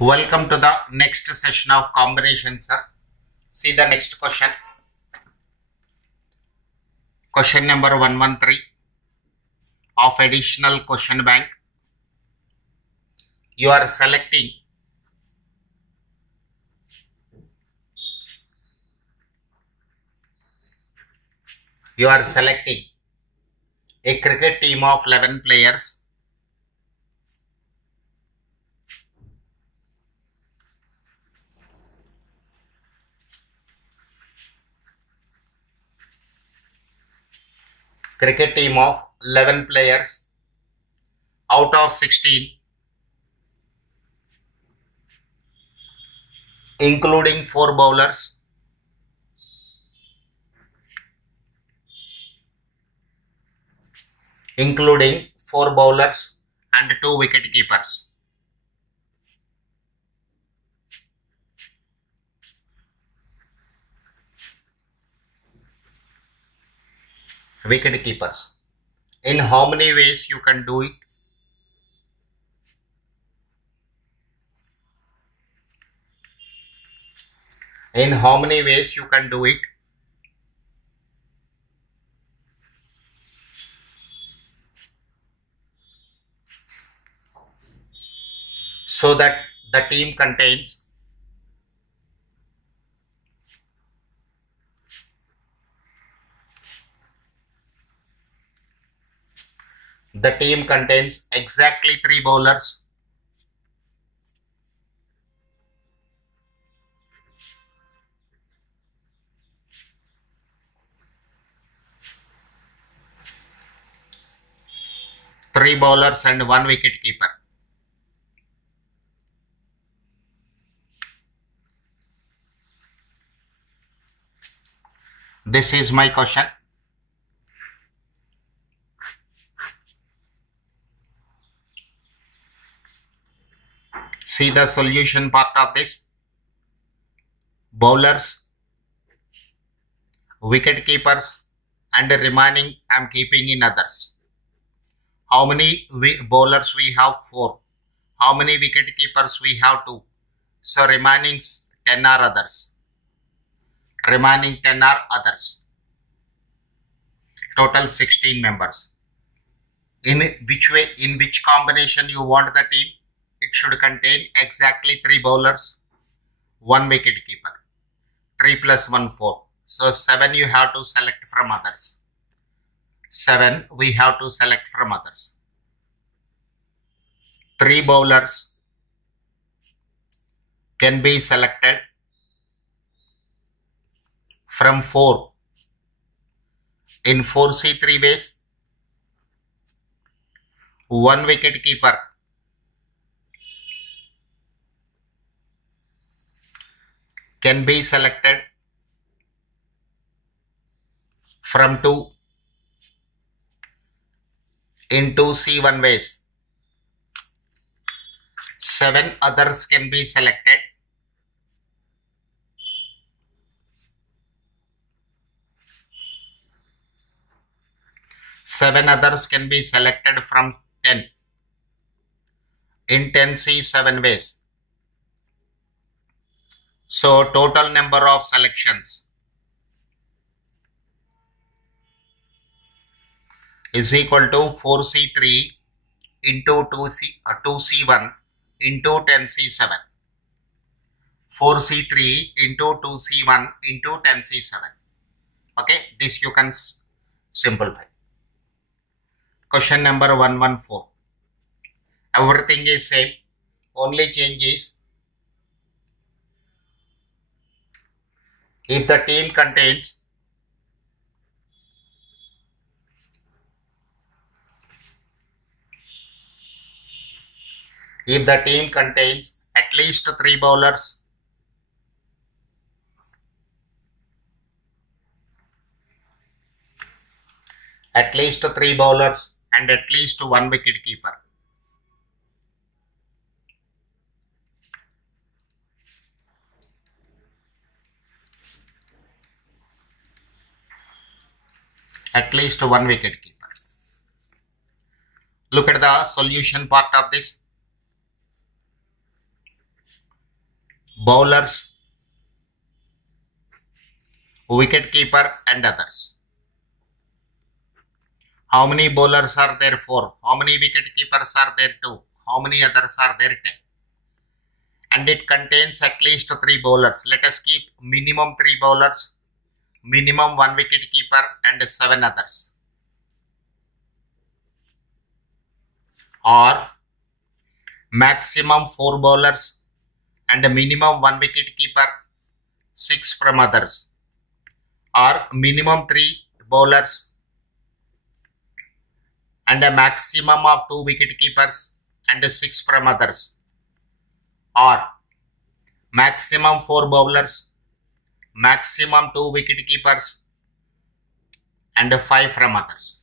Welcome to the next session of combinations, sir. See the next question. Question number 113 of additional question bank. You are selecting a cricket team of 11 players. Cricket team of 11 players out of 16, including 4 bowlers, and 2 wicket keepers. In how many ways you can do it? So that the team contains exactly 3 bowlers, and 1 wicket keeper. This is my question. See the solution part of this. Bowlers, wicket keepers, and the remaining I am keeping in others. How many bowlers we have? 4. How many wicket keepers we have? 2. So remaining 10 are others. Total 16 members. In which combination you want the team? It should contain exactly 3 bowlers, 1 wicket keeper. 3 plus 1, 4. So 7 you have to select from others. 7 we have to select from others. 3 bowlers can be selected from 4 in 4C3 ways. 1 wicket keeper can be selected from 2 in 2C1 ways. 7 others can be selected from 10 in 10C7 ways. So total number of selections is equal to 4C3 into 2C1 into 10C7. 4C3 into 2C1 into 10C7. Okay, this you can simplify. Question number 114. Everything is same. Only change is if the team contains at least 3 bowlers, and at least 1 wicket keeper. Look at the solution part of this. bowlers, wicket keeper and others. How many bowlers are there? 4. How many wicket keepers are there? 2. How many others are there? 10. And it contains at least 3 bowlers. Let us keep minimum 3 bowlers, minimum 1 wicket keeper and 7 others. Or maximum 4 bowlers and a minimum 1 wicket keeper, 6 from others. Or minimum 3 bowlers and a maximum of 2 wicket keepers and 6 from others. Or maximum 4 bowlers, maximum 2 wicket keepers and 5 from others.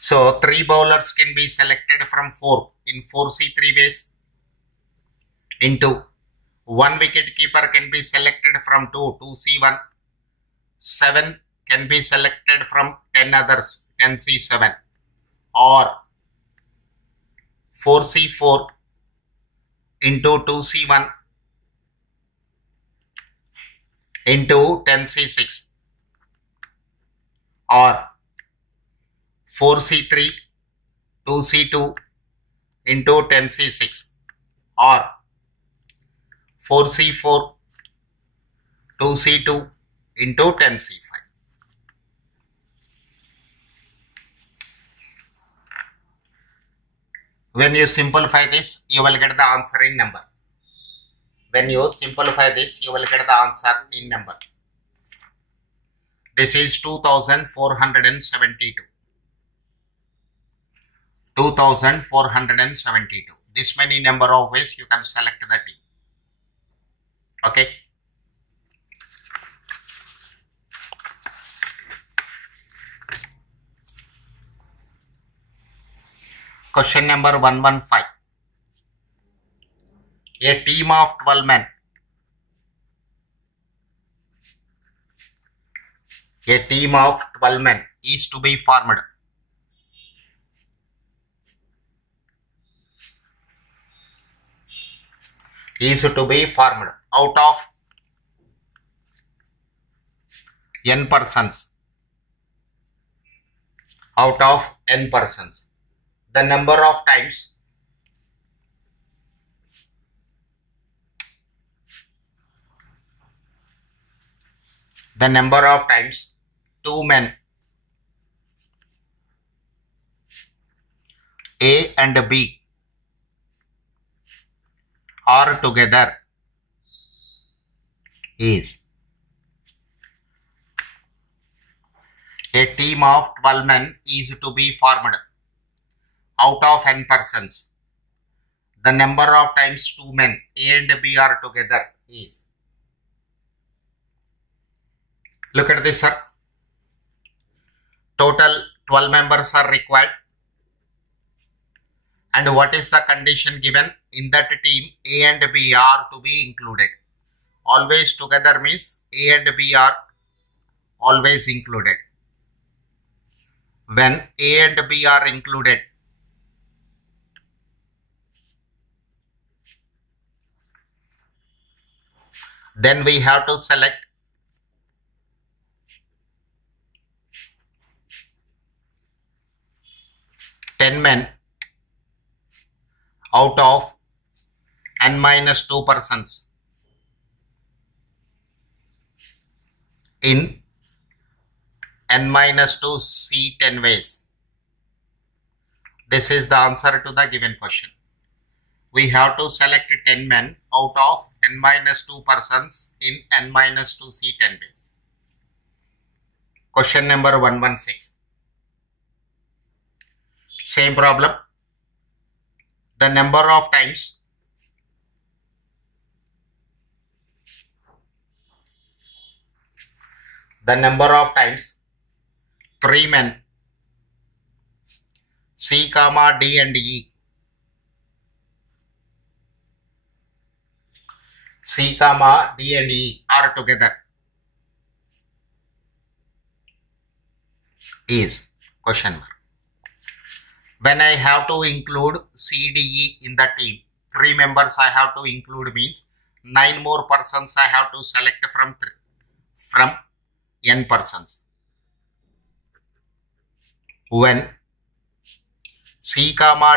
So 3 bowlers can be selected from 4 in 4C 3 ways. Into 1 wicket keeper can be selected from 2C1. 7 can be selected from 10 others, 10C7. Or 4C4 into 2C1 into 10C6. Or 4C3 2C2 into 10C6. Or 4C4 2C2 into 10C5. When you simplify this, you will get the answer in number. When you simplify this, you will get the answer in number. This is 2472. 2472. This many number of ways you can select the team. Okay. Question number 115. A team of 12 men. A team of 12 men is to be formed. Is to be formed out of n persons. Out of n persons. The number of times two men A and B are together is. A team of 12 men is to be formed out of n persons. The number of times 2 men A and B are together is. Look at this, sir. Total 12 members are required. And what is the condition given? In that team, A and B are to be included. Always together means A and B are always included. When A and B are included, then we have to select ten men out of n minus 2 persons in n minus 2 C10 ways. This is the answer to the given question. We have to select 10 men out of n minus 2 persons in n minus 2 C10 ways. Question number 116. Same problem. The number of times three men C, D and E, C, D and E are together is question mark. When I have to include CDE in the team, 3 members I have to include means 9 more persons I have to select from n persons. When C,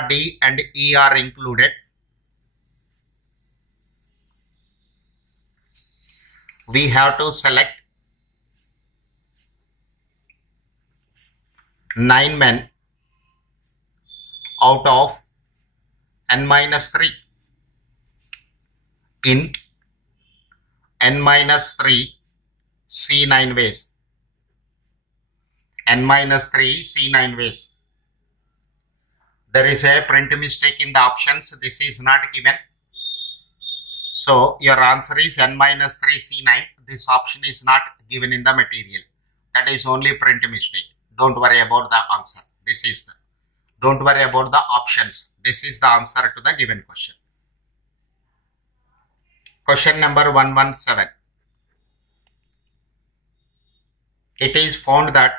D and E are included, we have to select 9 men out of n minus 3 in n minus 3 C9 ways. N minus 3 C9 ways. There is a print mistake in the options. This is not given. So your answer is n minus 3 C9. This option is not given in the material. That is only print mistake. Don't worry about the answer. Don't worry about the options. This is the answer to the given question. Question number 117. It is found that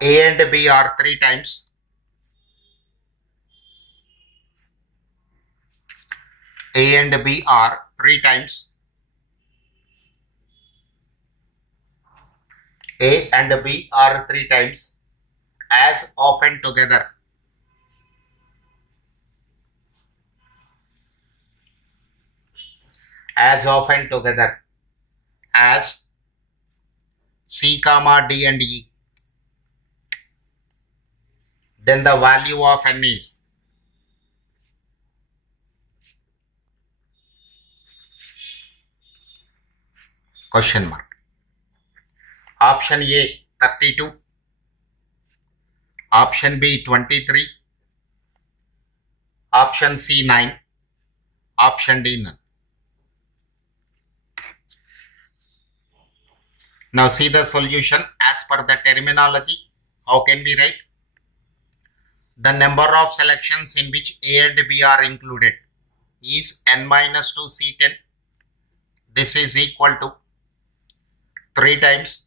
A and B are 3 times. A and B are 3 times. A and B are 3 times as often together as C, D and E. Then the value of n is question mark. Option A 32, option B 23, option C 9, option D none. Now see the solution as per the terminology. How can we write? The number of selections in which A and B are included is n minus 2 C10. This is equal to 3 times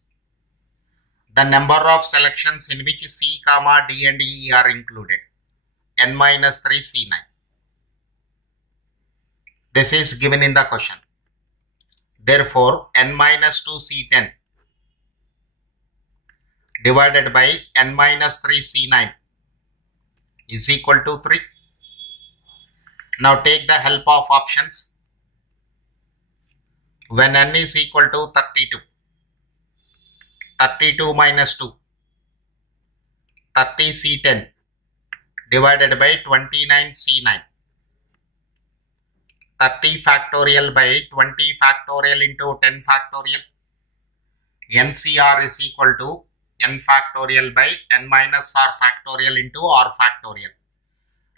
the number of selections in which C, D and E are included, n minus 3 C9. This is given in the question. Therefore, n minus 2 C10 divided by n minus 3 C9 is equal to 3. Now take the help of options. When n is equal to 32, 32 minus 2, 30 C10 divided by 29 C9, 30 factorial by 20 factorial into 10 factorial. NCR is equal to n factorial by n minus r factorial into r factorial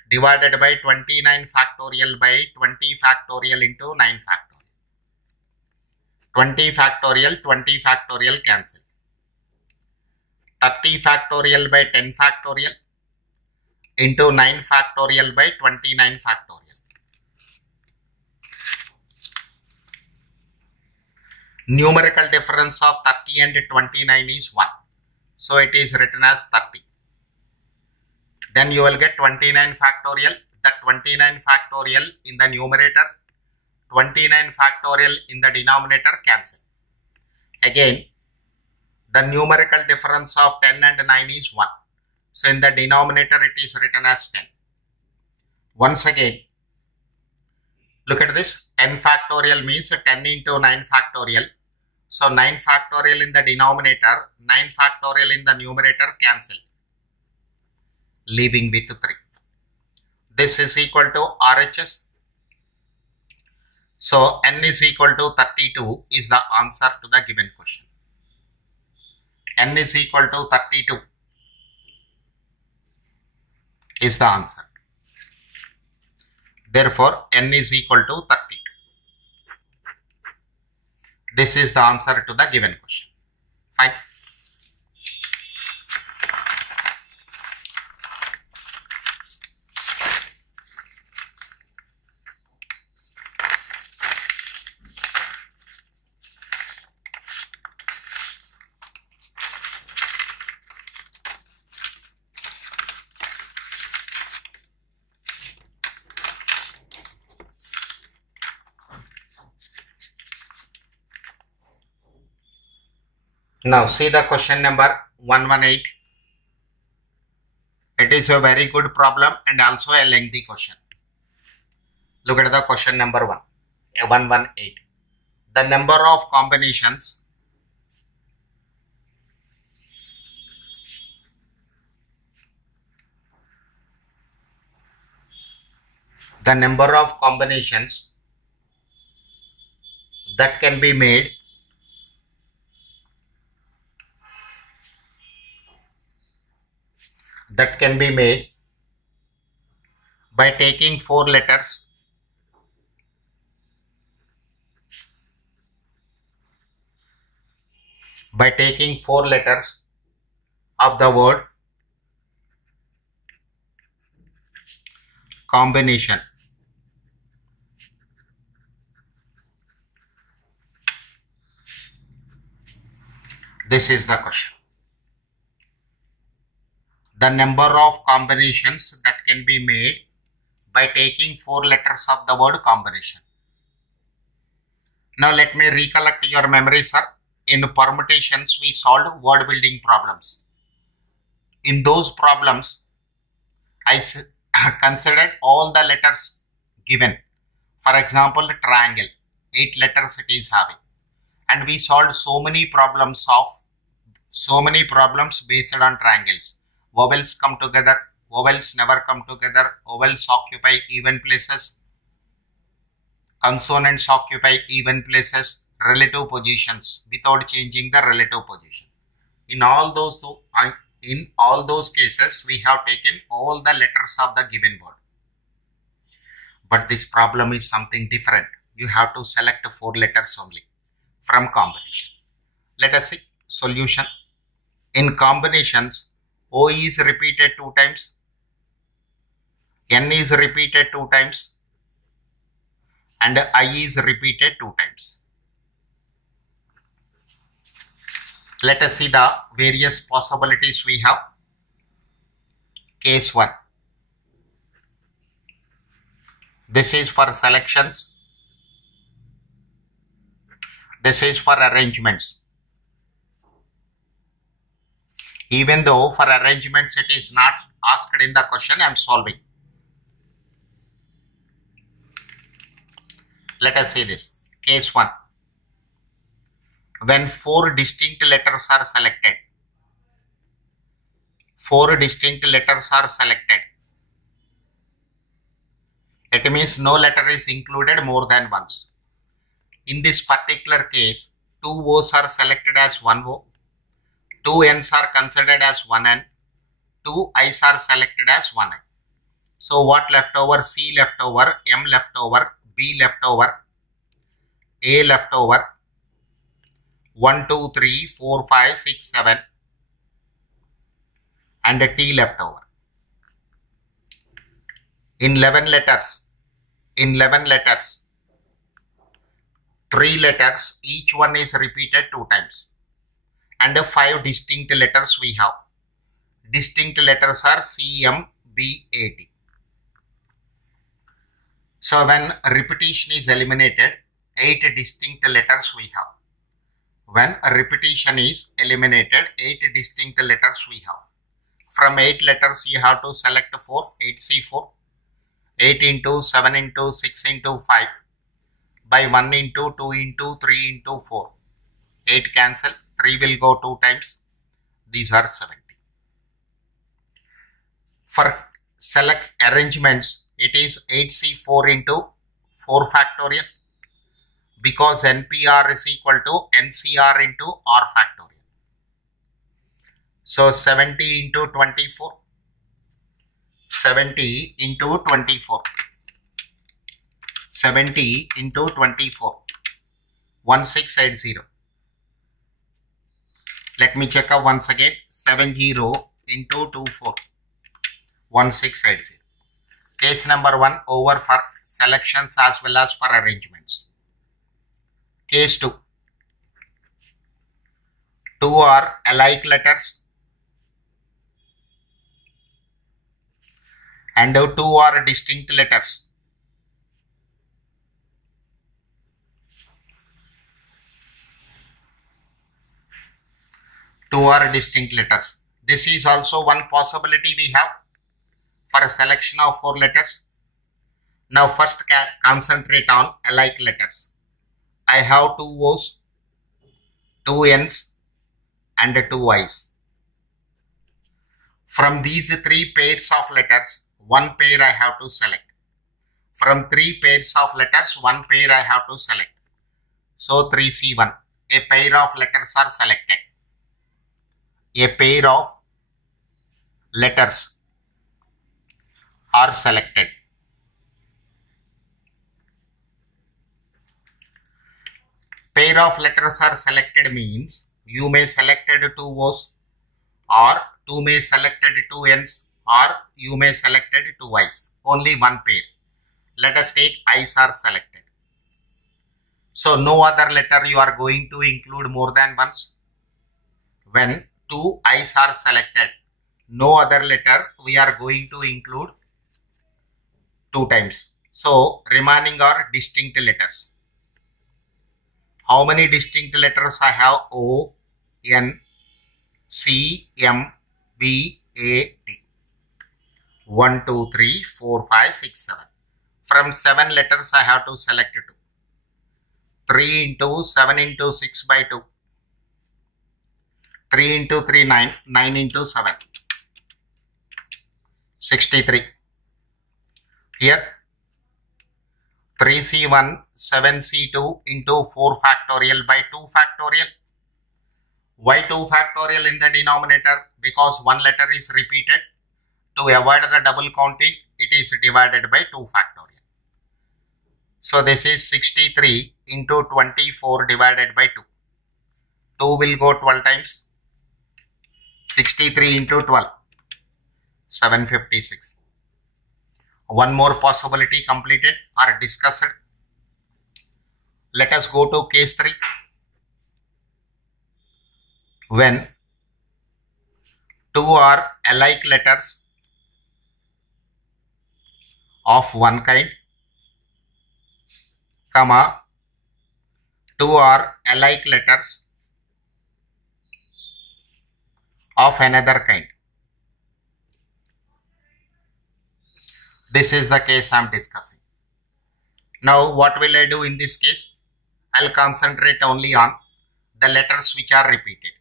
divided by 29 factorial by 20 factorial into 9 factorial. 20 factorial cancel. 30 factorial by 10 factorial into 9 factorial by 29 factorial. Numerical difference of 30 and 29 is 1. So it is written as 30. Then you will get 29 factorial. The 29 factorial in the numerator, 29 factorial in the denominator cancel. Again, the numerical difference of 10 and 9 is 1. So in the denominator it is written as 10. Once again, look at this. 10 factorial means 10 into 9 factorial. So 9 factorial in the denominator, 9 factorial in the numerator cancel, leaving with 3. This is equal to RHS. So n is equal to 32 is the answer to the given question. N is equal to 32 is the answer. Therefore, n is equal to 32. This is the answer to the given question. Fine. Now see the question number 118. It is a very good problem and also a lengthy question. Look at the question number 118. The number of combinations that can be made by taking four letters of the word combination. This is the question. The number of combinations that can be made by taking four letters of the word combination. Now let me recollect your memory, sir. In permutations, we solved word building problems. In those problems, I considered all the letters given. For example, triangle, 8 letters it is having. And we solved so many problems based on triangles. Vowels come together, vowels never come together, vowels occupy even places, consonants occupy even places, relative positions without changing the relative position. In all those cases, we have taken all the letters of the given word. But this problem is something different. You have to select 4 letters only from combination. Let us see solution. In combinations, O is repeated 2 times, N is repeated 2 times, and I is repeated 2 times. Let us see the various possibilities we have. Case 1. This is for selections. This is for arrangements. Even though for arrangements it is not asked in the question, I am solving. Let us see this. Case 1. When 4 distinct letters are selected. 4 distinct letters are selected. It means no letter is included more than once. In this particular case, 2 O's are selected as 1 O. 2 N's are considered as 1 N. 2 I's are selected as 1 I. So what left over? C left over, M left over, B left over, A left over, 1, 2, 3, 4, 5, 6, 7, and a T left over. In 11 letters, 3 letters, each one is repeated 2 times. And 5 distinct letters we have. Distinct letters are C, M, B, A, T. So when repetition is eliminated, 8 distinct letters we have. When repetition is eliminated, 8 distinct letters we have. From 8 letters you have to select 4, 8C4, 8 into 7 into 6 into 5, by 1 into 2 into 3 into 4. 8 cancel, 3 will go 2 times. These are 70. For select arrangements, it is 8C4 into 4 factorial, because NPR is equal to NCR into R factorial. So 70 into 24. 70 into 24. 70 into 24. 1680. Let me check out once again. 70 into 24. 1680. Case number 1 over for selections as well as for arrangements. Case 2. 2 are alike letters and 2 are distinct letters. Two are distinct letters. This is also one possibility we have for a selection of 4 letters. Now first concentrate on alike letters. I have 2 O's, 2 N's and 2 I's. From these 3 pairs of letters, 1 pair I have to select. From 3 pairs of letters, 1 pair I have to select. So 3C1, a pair of letters are selected. A pair of letters are selected. Pair of letters are selected means you may selected 2 O's, or you may selected 2 N's, or you may selected 2 I's. Only 1 pair. Let us take I's are selected. So no other letter you are going to include more than once. When 2 I's are selected, no other letter we are going to include 2 times. So remaining are distinct letters. How many distinct letters I have? O, N, C, M, B, A, D. 1, 2, 3, 4, 5, 6, 7. From 7 letters I have to select 2. 3 into 7 into 6 by 2. 3 into 3, 9. 9 into 7. 63. Here 3C1, 7C2 into 4 factorial by 2 factorial. Why 2 factorial in the denominator? Because 1 letter is repeated. To avoid the double counting, it is divided by 2 factorial. So this is 63 into 24 divided by 2. 2 will go 12 times. 63 into 12. 756. One more possibility completed or discussed. Let us go to case 3. When 2 are alike letters of one kind, comma, 2 are alike letters of another kind. This is the case I am discussing. Now what will I do in this case? I will concentrate only on the letters which are repeated.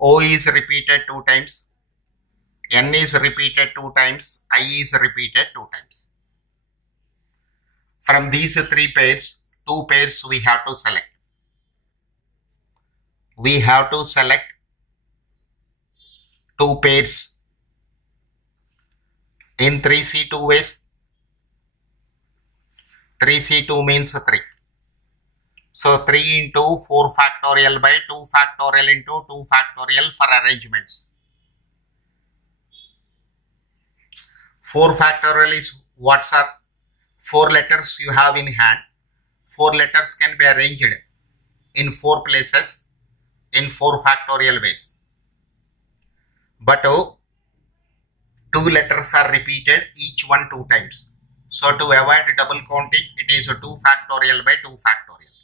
O is repeated 2 times, N is repeated 2 times, I is repeated 2 times. From these 3 pairs, 2 pairs we have to select. We have to select 2 pairs in 3C2 ways. 3C2 means 3. So 3 into 4 factorial by 2 factorial into 2 factorial for arrangements. 4 factorial is what, sir? 4 letters you have in hand. 4 letters can be arranged in 4 places in 4 factorial ways. But 2 letters are repeated, each one 2 times. So to avoid double counting, it is 2 factorial by 2 factorial.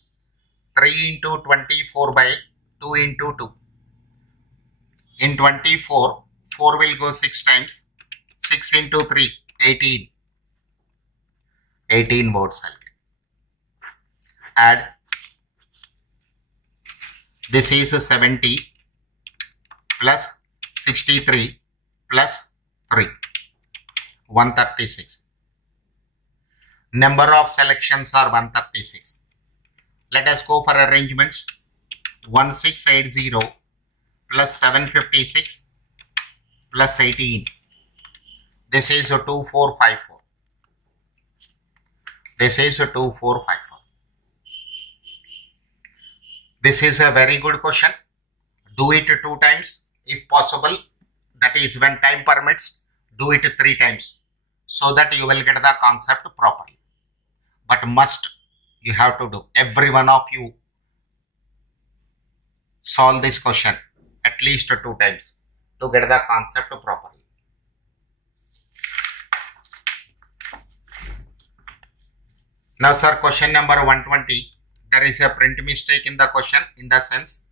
3 into 24 by 2 into 2. In 24, 4 will go 6 times. 6 into 3, 18. 18 words I'll get. Add. This is 70 plus 63 plus 3. 136. Number of selections are 136. Let us go for arrangements. 1680 plus 756 plus 18. This is 2454. This is 2454. This is a very good question. Do it 2 times if possible. That is, when time permits, do it 3 times so that you will get the concept properly. But must, you have to do. Every one of you solve this question at least 2 times to get the concept properly. Now sir, question number 120, there is a print mistake in the question, in the sense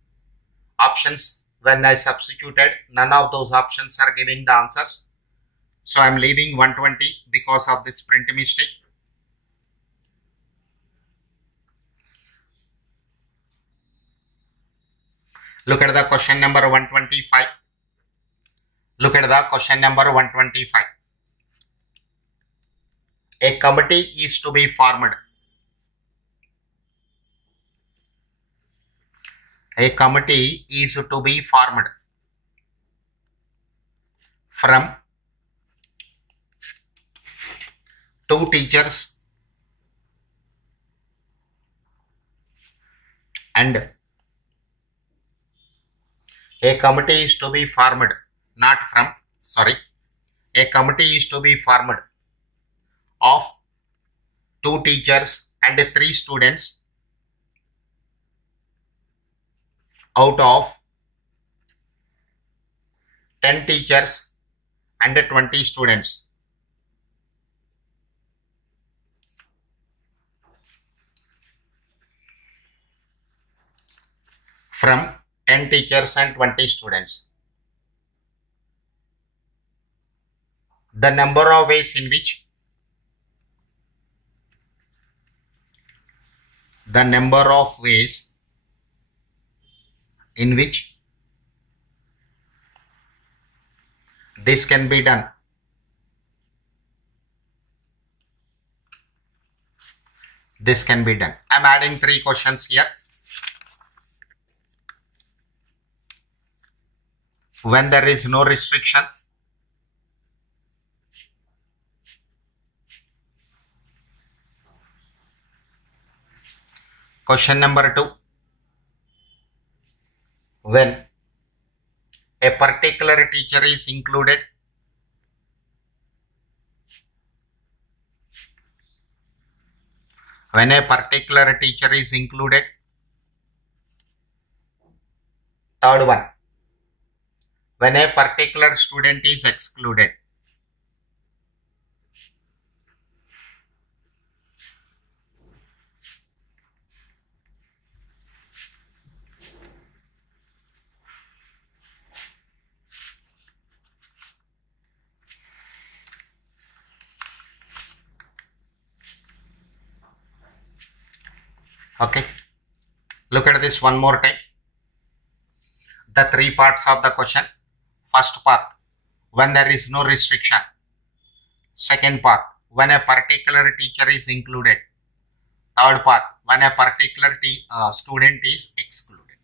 options When I substituted, none of those options are giving the answers. So I am leaving 120 because of this print mistake. Look at the question number 125. Look at the question number 125. A committee is to be formed. A committee is to be formed from 2 teachers and a committee is to be formed a committee is to be formed of 2 teachers and 3 students out of 10 teachers and 20 students. From 10 teachers and 20 students. The number of ways in which this can be done. This can be done. I'm adding 3 questions here. When there is no restriction, question number 2, when a particular teacher is included, when a particular teacher is included. Third one, when a particular student is excluded. Okay, look at this one more time. The 3 parts of the question. First part, when there is no restriction. Second part, when a particular teacher is included. Third part, when a particular student is excluded.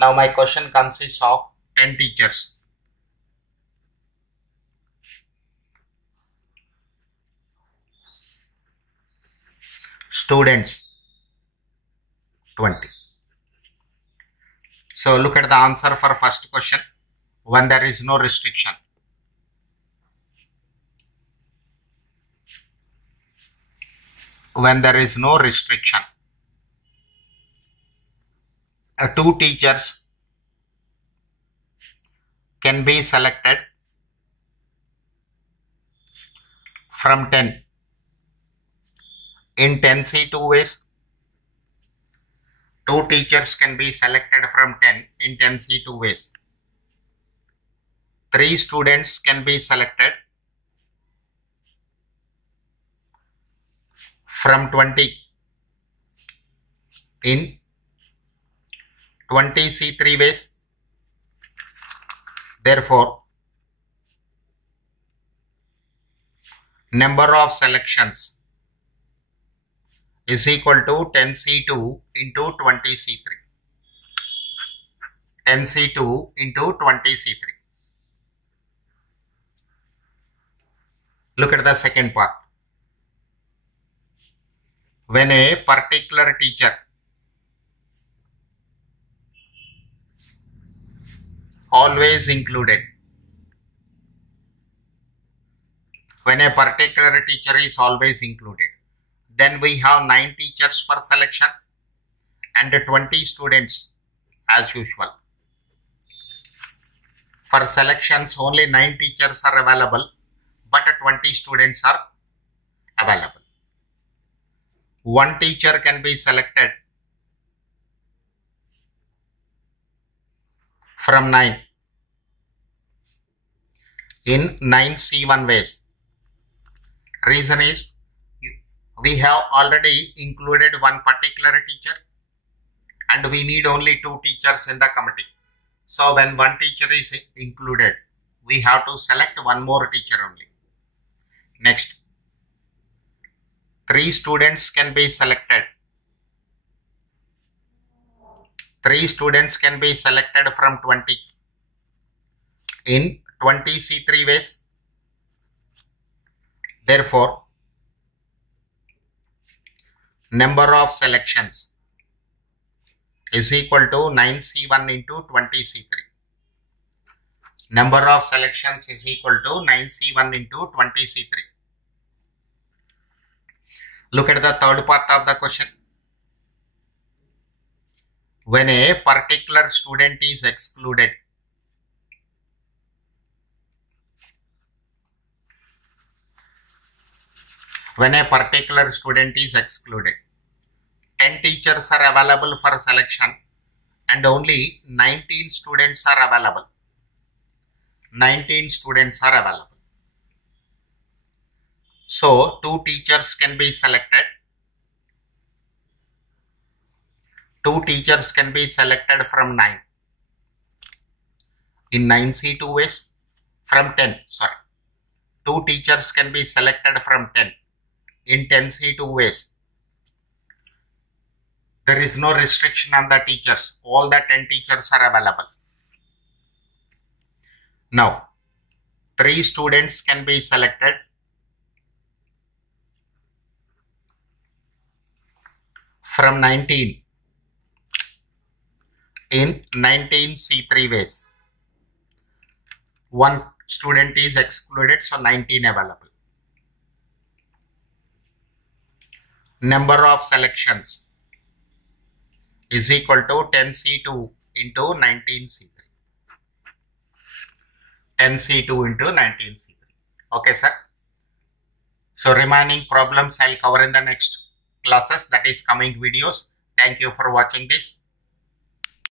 Now my question consists of 10 teachers. Students 20. So look at the answer for first question. When there is no restriction. When there is no restriction. 2 teachers can be selected from 10 in 10C2 ways. 2 teachers can be selected from 10 in 10C2 ways. 3 students can be selected from 20 in 20C3 ways. Therefore, number of selections is equal to 10C2 into 20C3. 10C2 into 20C3. Look at the second part. When a particular teacher always included. When a particular teacher is always included, then we have 9 teachers per selection and 20 students as usual. For selections, only 9 teachers are available, but 20 students are available. 1 teacher can be selected from 9 in 9 C1 ways. Reason is we have already included one particular teacher and we need only 2 teachers in the committee. So when one teacher is included, we have to select one more teacher only. Next, 3 students can be selected. 3 students can be selected from 20 in 20 C3 ways. Therefore, number of selections is equal to 9 C1 into 20 C3. Number of selections is equal to 9 C1 into 20 C3. Look at the third part of the question. When a particular student is excluded, when a particular student is excluded, 10 teachers are available for selection and only 19 students are available. 19 students are available. So, 2 teachers can be selected. 2 teachers can be selected from 9 in 9 C2 ways, from 10, sorry. 2 teachers can be selected from 10 in 10 C2 ways. There is no restriction on the teachers. All the 10 teachers are available. Now, 3 students can be selected from 19 in 19 C3 ways. 1 student is excluded, so 19 available. Number of selections is equal to 10 C2 into 19 C3. 10 C2 into 19 C3. Okay, sir. So remaining problems I'll cover in the next classes, that is coming videos. Thank you for watching this.